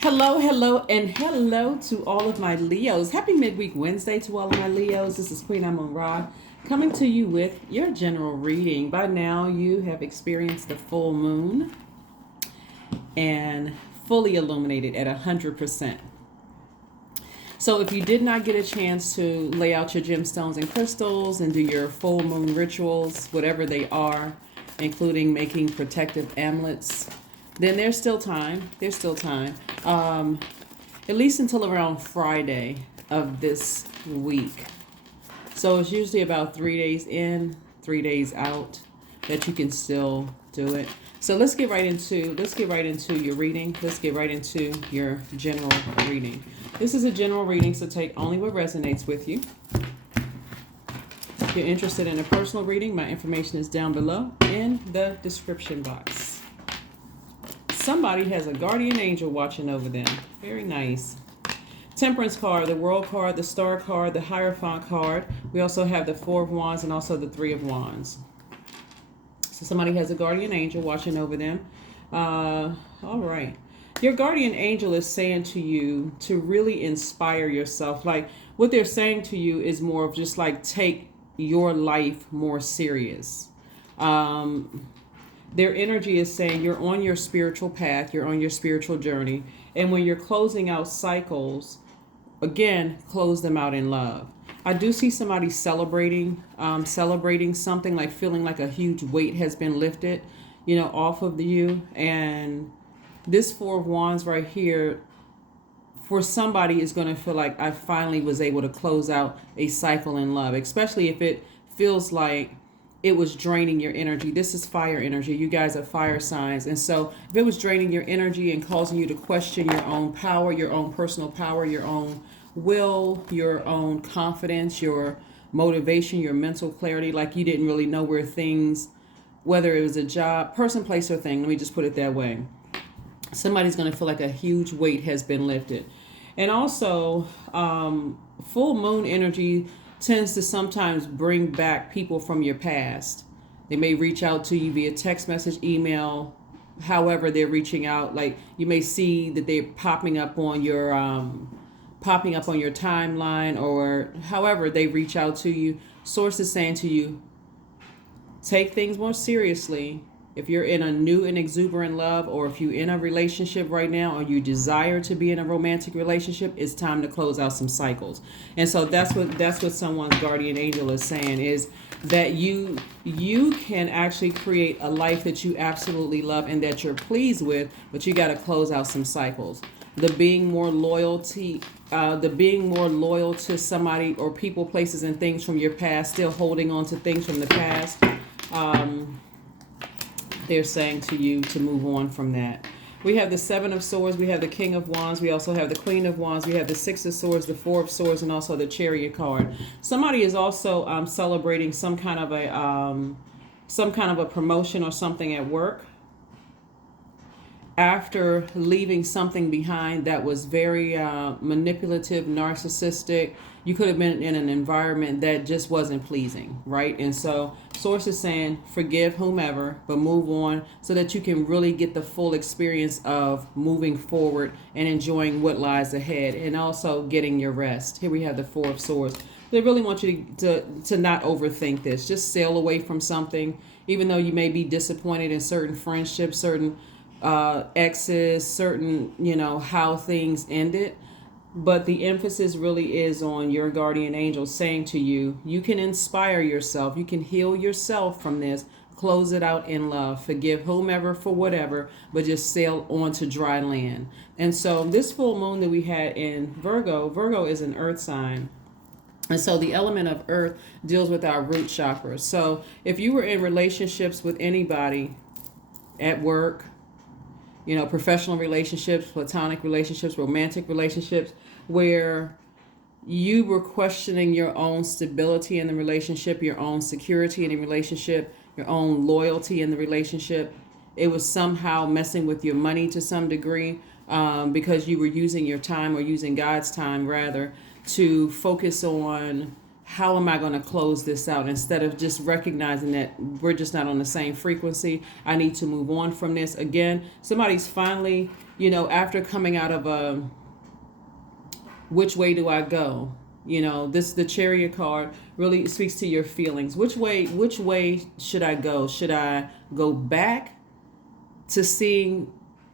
Hello, hello, and hello to all of my Leos. Happy midweek Wednesday to all of my Leos. This is Queen Amun Ra coming to you with your general reading. By now, you have experienced the full moon and fully illuminated at 100%. So if you did not get a chance to lay out your gemstones and crystals and do your full moon rituals, whatever they are, including making protective amulets, then there's still time. There's still time. At least until around Friday of this week. So it's usually about 3 days in, 3 days out that you can still do it. So let's get right into your reading. Let's get right into your general reading. This is a general reading, so take only what resonates with you. If you're interested in a personal reading, my information is down below in the description box. Somebody has a guardian angel watching over them. Very nice. Temperance card, the World card, the Star card, the Hierophant card. We also have the Four of Wands and also the Three of Wands. So somebody has a guardian angel watching over them. All right. Your guardian angel is saying to you to really inspire yourself. Like what they're saying to you is more of just like take your life more serious. Their energy is saying you're on your spiritual path, you're on your spiritual journey. And when you're closing out cycles, again, close them out in love. I do see somebody celebrating something, like feeling like a huge weight has been lifted, off of you. And this Four of Wands right here, for somebody, is going to feel like I finally was able to close out a cycle in love, especially if it feels like it was draining your energy. This is fire energy. You guys are fire signs. And so if it was draining your energy and causing you to question your own power, your own personal power, your own will, your own confidence, your motivation, your mental clarity, like you didn't really know where things, whether it was a job, person, place, or thing, let me just put it that way. Somebody's going to feel like a huge weight has been lifted. And also, full moon energy tends to sometimes bring back people from your past. They may reach out to you via text message, email, however they're reaching out. Like you may see that they're popping up on your timeline, or however they reach out to you. Sources saying to you, take things more seriously. If you're in a new and exuberant love, or if you're in a relationship right now, or you desire to be in a romantic relationship, it's time to close out some cycles. And so that's what someone's guardian angel is saying, is that you can actually create a life that you absolutely love and that you're pleased with, but you got to close out some cycles. The being more loyal to somebody or people, places, and things from your past, still holding on to things from the past. They're saying to you to move on from that. We have the Seven of Swords, we have the King of Wands, we also have the Queen of Wands, we have the Six of Swords, the Four of Swords, and also the Chariot card. Somebody is also celebrating some kind of a promotion or something at work, after leaving something behind that was very manipulative, narcissistic. You could have been in an environment that just wasn't pleasing, right? And so source is saying forgive whomever, but move on so that you can really get the full experience of moving forward and enjoying what lies ahead, and also getting your rest. Here we have the Four of Swords. They really want you to not overthink this. Just sail away from something, even though you may be disappointed in certain friendships, certain exes, certain, how things ended. But the emphasis really is on your guardian angel saying to you, you can inspire yourself, you can heal yourself from this, close it out in love, forgive whomever for whatever, but just sail on to dry land. And so this full moon that we had in Virgo is an earth sign. And so the element of earth deals with our root chakra. So if you were in relationships with anybody at work, professional relationships, platonic relationships, romantic relationships, where you were questioning your own stability in the relationship, your own security in the relationship, your own loyalty in the relationship. It was somehow messing with your money to some degree, because you were using your time, or using God's time rather, to focus on how am I going to close this out? Instead of just recognizing that we're just not on the same frequency, I need to move on from this. Again, somebody's finally, after coming out of a, which way do I go? The Chariot card really speaks to your feelings. Which way should I go? Should I go back to seeing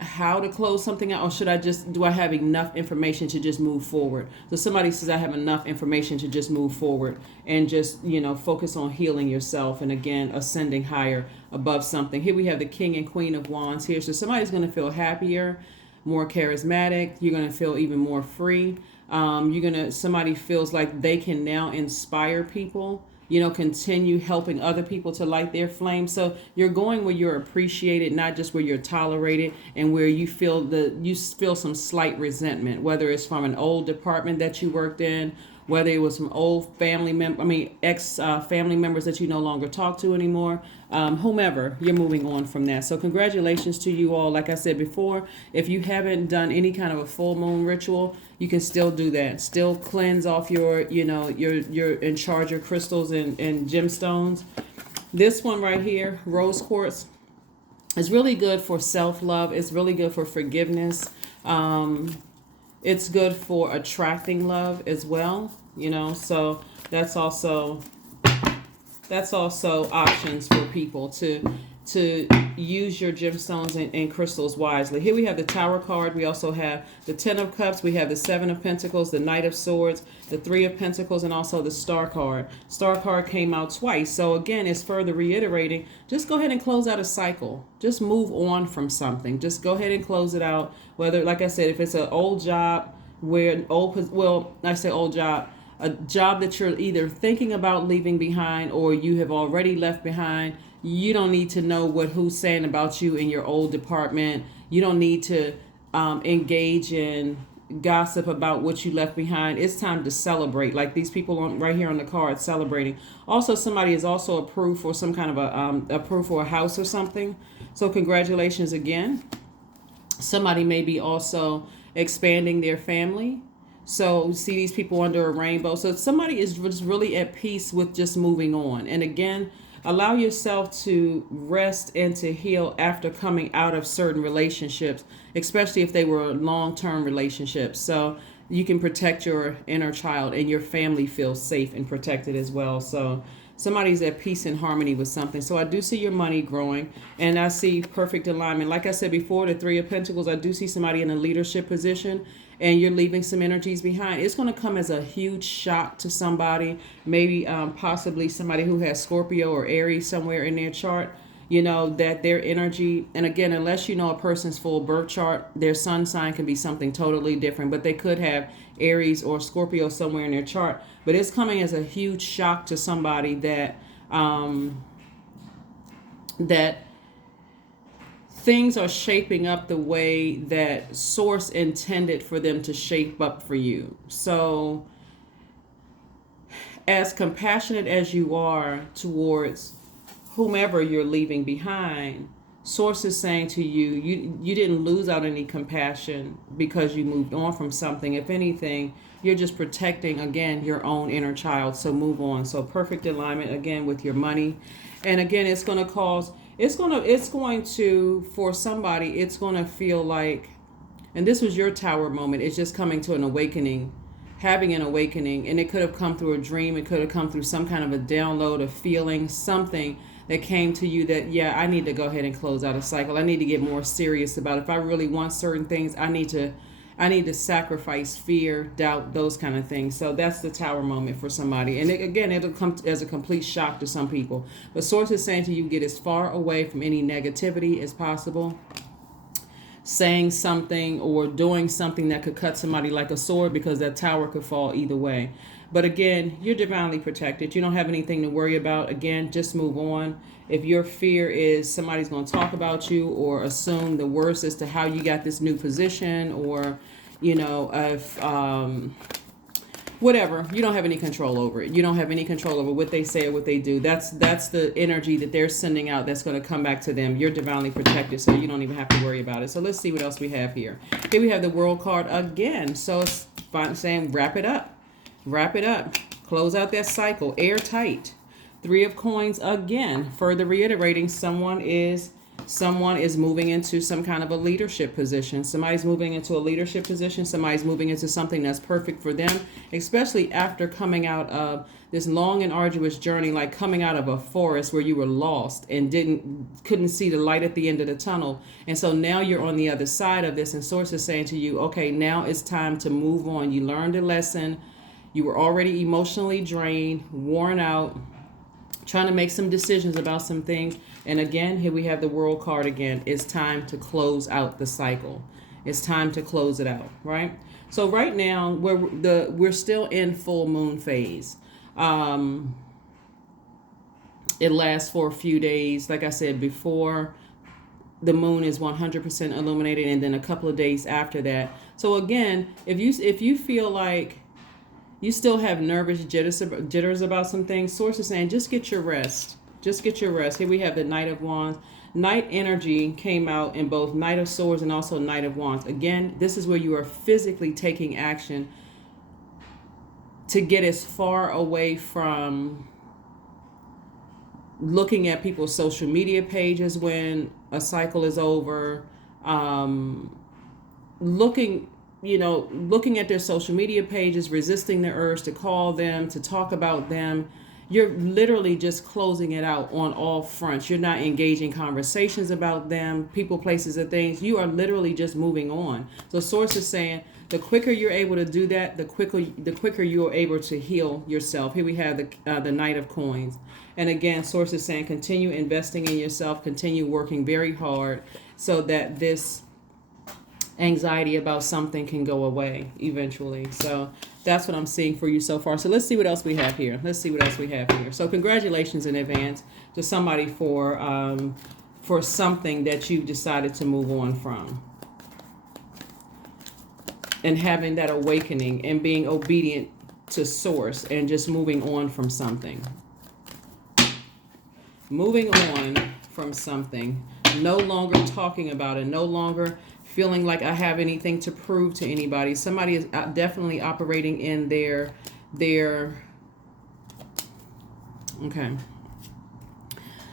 how to close something out, or do I have enough information to just move forward? So somebody says I have enough information to just move forward and just, focus on healing yourself and again, ascending higher above something. Here we have the King and Queen of Wands here. So somebody's going to feel happier, more charismatic. You're going to feel even more free. Somebody feels like they can now inspire people, continue helping other people to light their flame. So you're going where you're appreciated, not just where you're tolerated, and where you feel some slight resentment, whether it's from an old department that you worked in, whether it was from old ex family members that you no longer talk to anymore, whomever, you're moving on from that. So congratulations to you all. Like I said before, if you haven't done any kind of a full moon ritual, you can still do that. Still cleanse off your and charge your crystals and gemstones. This one right here, rose quartz, is really good for self-love. It's really good for forgiveness. It's good for attracting love as well, so that's also options for people to use your gemstones and crystals wisely. Here we have the Tower card. We also have the Ten of Cups. We have the Seven of Pentacles, the Knight of Swords, the Three of Pentacles, and also the Star card. Star card came out twice. So again, it's further reiterating, just go ahead and close out a cycle. Just move on from something. Just go ahead and close it out. Whether, like I said, if it's an old job, a job that you're either thinking about leaving behind or you have already left behind. You don't need to know who's saying about you in your old department. You don't need to engage in gossip about what you left behind. It's time to celebrate, like these people right here on the card celebrating. Also, somebody is also approved for some kind of approved for a house or something. So congratulations again. Somebody may be also expanding their family. So see these people under a rainbow. So somebody is just really at peace with just moving on. And again, allow yourself to rest and to heal after coming out of certain relationships, especially if they were long-term relationships. So you can protect your inner child and your family feels safe and protected as well. So somebody's at peace and harmony with something. So I do see your money growing, and I see perfect alignment. Like I said before, the Three of Pentacles, I do see somebody in a leadership position, and you're leaving some energies behind. It's going to come as a huge shock to somebody, maybe possibly somebody who has Scorpio or Aries somewhere in their chart, that their energy, and again, unless you know a person's full birth chart, their sun sign can be something totally different, but they could have Aries or Scorpio somewhere in their chart. But it's coming as a huge shock to somebody that that things are shaping up the way that Source intended for them to shape up for you. So as compassionate as you are towards whomever you're leaving behind, Source is saying to you, you didn't lose out any compassion because you moved on from something. If anything, you're just protecting, again, your own inner child. So move on. So perfect alignment, again, with your money. And again, for somebody, it's going to feel like, and this was your Tower moment, it's just coming to an awakening, having an awakening. And it could have come through a dream. It could have come through some kind of a download, a feeling, something that came to you that, I need to go ahead and close out a cycle. I need to get more serious about it. If I really want certain things, I need to sacrifice fear, doubt, those kind of things. So that's the Tower moment for somebody. And it'll come as a complete shock to some people. But Source is saying to you, get as far away from any negativity as possible. Saying something or doing something that could cut somebody like a sword, because that tower could fall either way. But again, you're divinely protected. You don't have anything to worry about. Again, just move on. If your fear is somebody's going to talk about you or assume the worst as to how you got this new position, or, if whatever, you don't have any control over it. You don't have any control over what they say or what they do. That's the energy that they're sending out that's going to come back to them. You're divinely protected, so you don't even have to worry about it. So let's see what else we have here. Here we have the World card again. So it's saying wrap it up. Wrap it up. Close out that cycle, airtight. Three of Coins again, further reiterating someone is moving into some kind of a leadership position. Somebody's moving into a leadership position. Somebody's moving into something that's perfect for them, especially after coming out of this long and arduous journey, like coming out of a forest where you were lost and couldn't see the light at the end of the tunnel. And so now you're on the other side of this, and Source is saying to you, okay, now it's time to move on. You learned a lesson. You were already emotionally drained, worn out, trying to make some decisions about some things. And again, here we have the World card again. It's time to close out the cycle. It's time to close it out, right? So right now, we're still in full moon phase. It lasts for a few days. Like I said before, the moon is 100% illuminated, and then a couple of days after that. So again, if you feel like you still have nervous jitters about some things, Source is saying just get your rest. Just get your rest. Here we have the Knight of Wands. Knight energy came out in both Knight of Swords and also Knight of Wands. Again, this is where you are physically taking action to get as far away from looking at people's social media pages when a cycle is over, looking at their social media pages, resisting the urge to call them, to talk about them. You're literally just closing it out on all fronts. You're not engaging conversations about them, people, places, and things. You are literally just moving on. So Source is saying the quicker you're able to do that, the quicker you're able to heal yourself. Here we have the Knight of Coins. And again, Source is saying continue investing in yourself, continue working very hard so that this anxiety about something can go away eventually. So that's what I'm seeing for you so far. So let's see what else we have here. So congratulations in advance to somebody for something that you've decided to move on from, and having that awakening and being obedient to Source and just moving on from something. Moving on from something. No longer talking about it. No longer feeling like I have anything to prove to anybody. Somebody is definitely operating in their okay.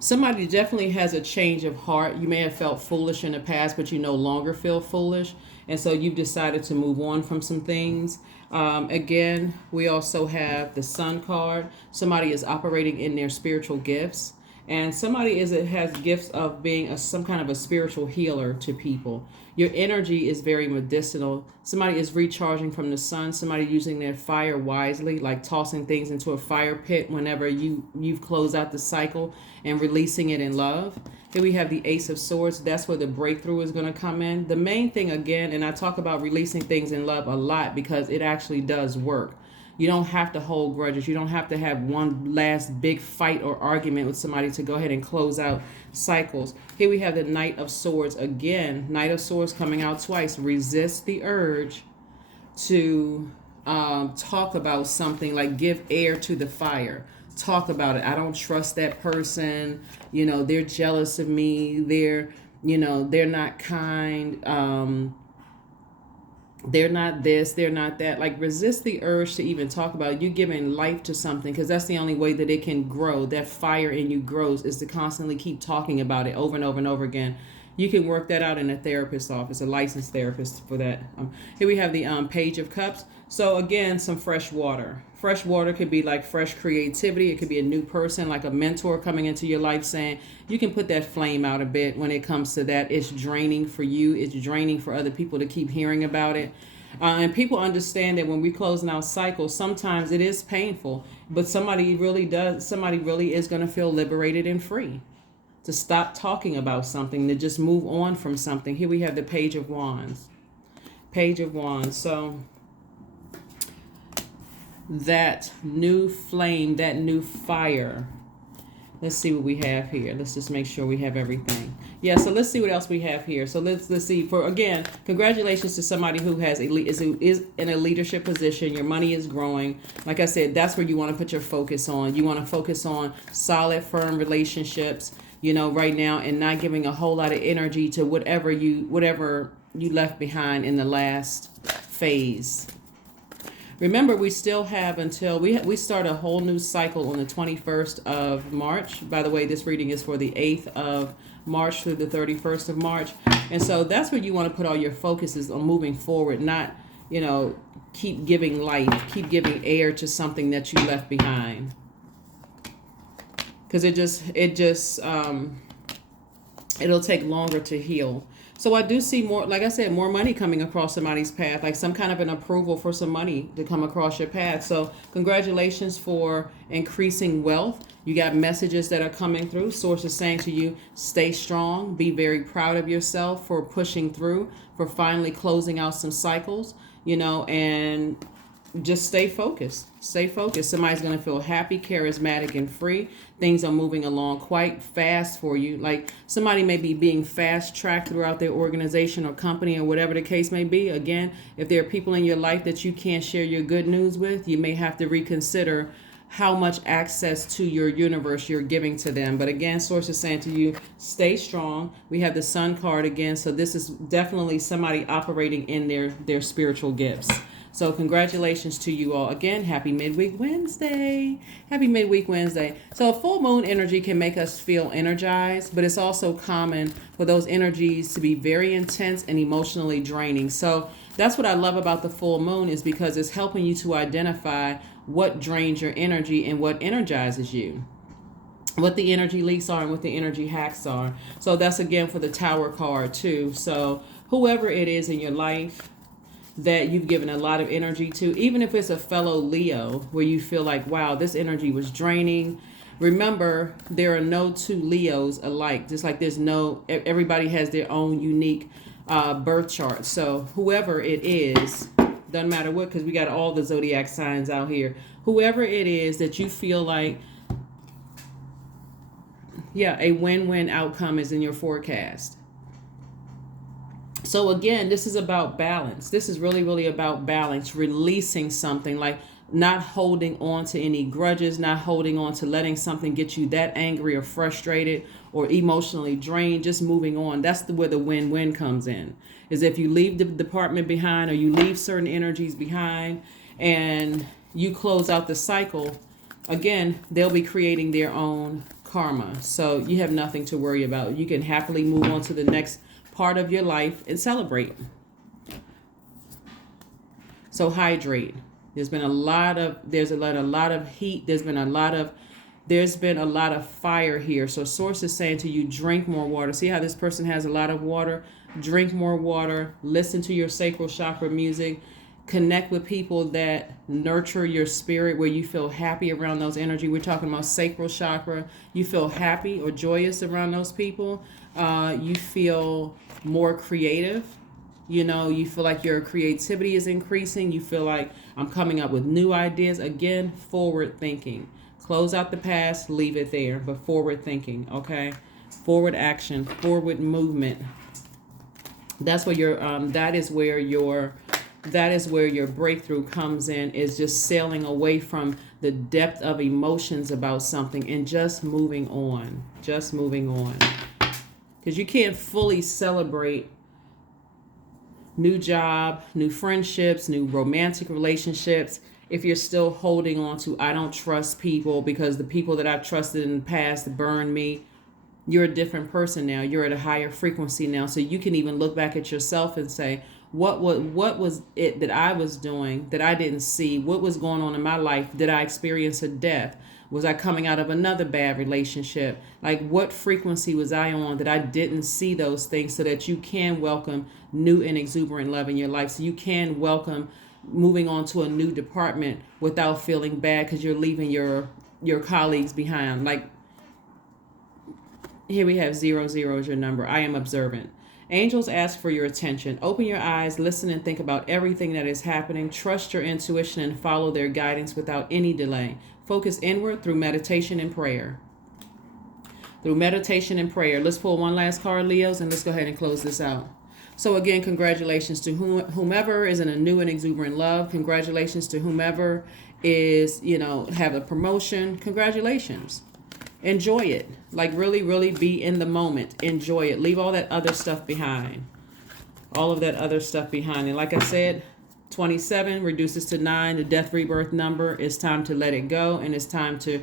Somebody definitely has a change of heart. You may have felt foolish in the past, but you no longer feel foolish. And so you've decided to move on from some things. Again, we also have the Sun card. Somebody is operating in their spiritual gifts. And somebody has gifts of being some kind of a spiritual healer to people. Your energy is very medicinal. Somebody is recharging from the sun. Somebody using their fire wisely, like tossing things into a fire pit whenever you've closed out the cycle and releasing it in love. Here we have the Ace of Swords. That's where the breakthrough is going to come in. The main thing, again, and I talk about releasing things in love a lot because it actually does work. You don't have to hold grudges. You don't have to have one last big fight or argument with somebody to go ahead and close out cycles. Here we have the Knight of Swords again. Knight of Swords coming out twice. Resist the urge to talk about something, like give air to the fire. Talk about it. I don't trust that person. They're jealous of me. They're not kind. They're not this, they're not that. Like, resist the urge to even talk about it. You're giving life to something because that's the only way that it can grow. That fire in you grows is to constantly keep talking about it over and over and over again. You can work that out in a therapist's office, a licensed therapist for that. Here we have the Page of Cups. So again, some fresh water. Fresh water could be like fresh creativity. It could be a new person, like a mentor coming into your life saying, you can put that flame out a bit when it comes to that. It's draining for you. It's draining for other people to keep hearing about it. And people understand that when we're closing out cycles, sometimes it is painful, but somebody really is going to feel liberated and free to stop talking about something, to just move on from something. Here we have the Page of Wands. Page of Wands. So that new flame, that new fire. Let's see what we have here. Let's just make sure we have everything. Yeah, so let's see what else we have here. So let's see. Again, congratulations to somebody who is in a leadership position. Your money is growing. Like I said, that's where you want to put your focus on. You want to focus on solid, firm relationships, right now, and not giving a whole lot of energy to whatever you left behind in the last phase. Remember, we still have until we start a whole new cycle on the 21st of March. By the way, this reading is for the 8th of March through the 31st of March. And so that's where you want to put all your focuses on moving forward, not, keep giving life, keep giving air to something that you left behind. Because it'll take longer to heal. So I do see more, like I said, more money coming across somebody's path, like some kind of an approval for some money to come across your path. So congratulations for increasing wealth. You got messages that are coming through. Source is saying to you, stay strong, be very proud of yourself for pushing through, for finally closing out some cycles, and just stay focused. Stay focused. Somebody's going to feel happy, charismatic, and free. Things are moving along quite fast for you. Like somebody may be being fast tracked throughout their organization or company or whatever the case may be. Again, if there are people in your life that you can't share your good news with, you may have to reconsider how much access to your universe you're giving to them. But again, Source is saying to you, stay strong. We have the Sun card again. So this is definitely somebody operating in their spiritual gifts. So congratulations to you all. Again, happy midweek Wednesday. Happy midweek Wednesday. So full moon energy can make us feel energized, but it's also common for those energies to be very intense and emotionally draining. So that's what I love about the full moon, is because it's helping you to identify what drains your energy and what energizes you, what the energy leaks are and what the energy hacks are. So that's again for the Tower card too. So whoever it is in your life that you've given a lot of energy to, even if it's a fellow Leo where you feel like, wow, this energy was draining. Remember, there are no two Leos alike, just like everybody has their own unique birth chart. So whoever it is, doesn't matter what, because we got all the zodiac signs out here. Whoever it is that you feel like, a win-win outcome is in your forecast. So again, this is about balance. This is really, really about balance, releasing something, like not holding on to any grudges, not holding on to letting something get you that angry or frustrated or emotionally drained, just moving on. That's where the win-win comes in, is if you leave the department behind or you leave certain energies behind and you close out the cycle, again, they'll be creating their own karma. So you have nothing to worry about. You can happily move on to the next part of your life and celebrate. So hydrate. There's been a lot of heat. There's been a lot of fire here. So Source is saying to you, drink more water. See how this person has a lot of water? Drink more water. Listen to your sacral chakra music. Connect with people that nurture your spirit, where you feel happy around those energy. We're talking about sacral chakra. You feel happy or joyous around those people. You feel more creative. You feel like your creativity is increasing. You feel like I'm coming up with new ideas. Again, forward thinking. Close out the past, leave it there, but forward thinking, okay? Forward action, forward movement. That's where that is where your breakthrough comes in, is just sailing away from the depth of emotions about something and just moving on. Because you can't fully celebrate new job, new friendships, new romantic relationships if you're still holding on to, I don't trust people because the people that I've trusted in the past burned me. You're a different person now. You're at a higher frequency now. So you can even look back at yourself and say, what was it that I was doing that I didn't see? What was going on in my life? Did I experience a death? Was I coming out of another bad relationship? Like, what frequency was I on that I didn't see those things, so that you can welcome new and exuberant love in your life? So you can welcome moving on to a new department without feeling bad because you're leaving your colleagues behind. Like, here we have 00 is your number. I am observant. Angels ask for your attention. Open your eyes, listen, and think about everything that is happening. Trust your intuition and follow their guidance without any delay. Focus inward through meditation and prayer. Let's pull one last card, Leos, and let's go ahead and close this out. So again, congratulations to whomever is in a new and exuberant love. Congratulations to whomever is, have a promotion. Congratulations. Enjoy it. Like, really, really be in the moment. Enjoy it. Leave all that other stuff behind. And like I said, 27 reduces to 9, the death rebirth number. It's time to let it go, and it's time to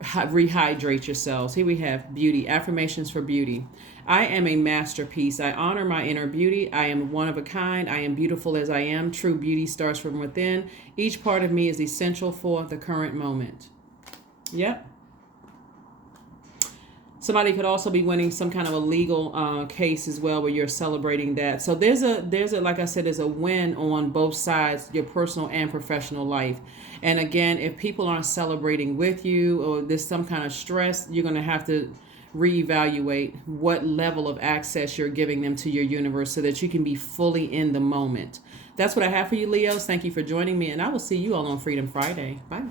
rehydrate yourselves. Here we have beauty, affirmations for beauty. I am a masterpiece. I honor my inner beauty. I am one of a kind. I am beautiful as I am. True beauty starts from within. Each part of me is essential for the current moment. Yep. Somebody could also be winning some kind of a legal case as well, where you're celebrating that. So there's a like I said, there's a win on both sides, your personal and professional life. And again, if people aren't celebrating with you, or there's some kind of stress, you're going to have to reevaluate what level of access you're giving them to your universe, so that you can be fully in the moment. That's what I have for you, Leos. Thank you for joining me, and I will see you all on Freedom Friday. Bye.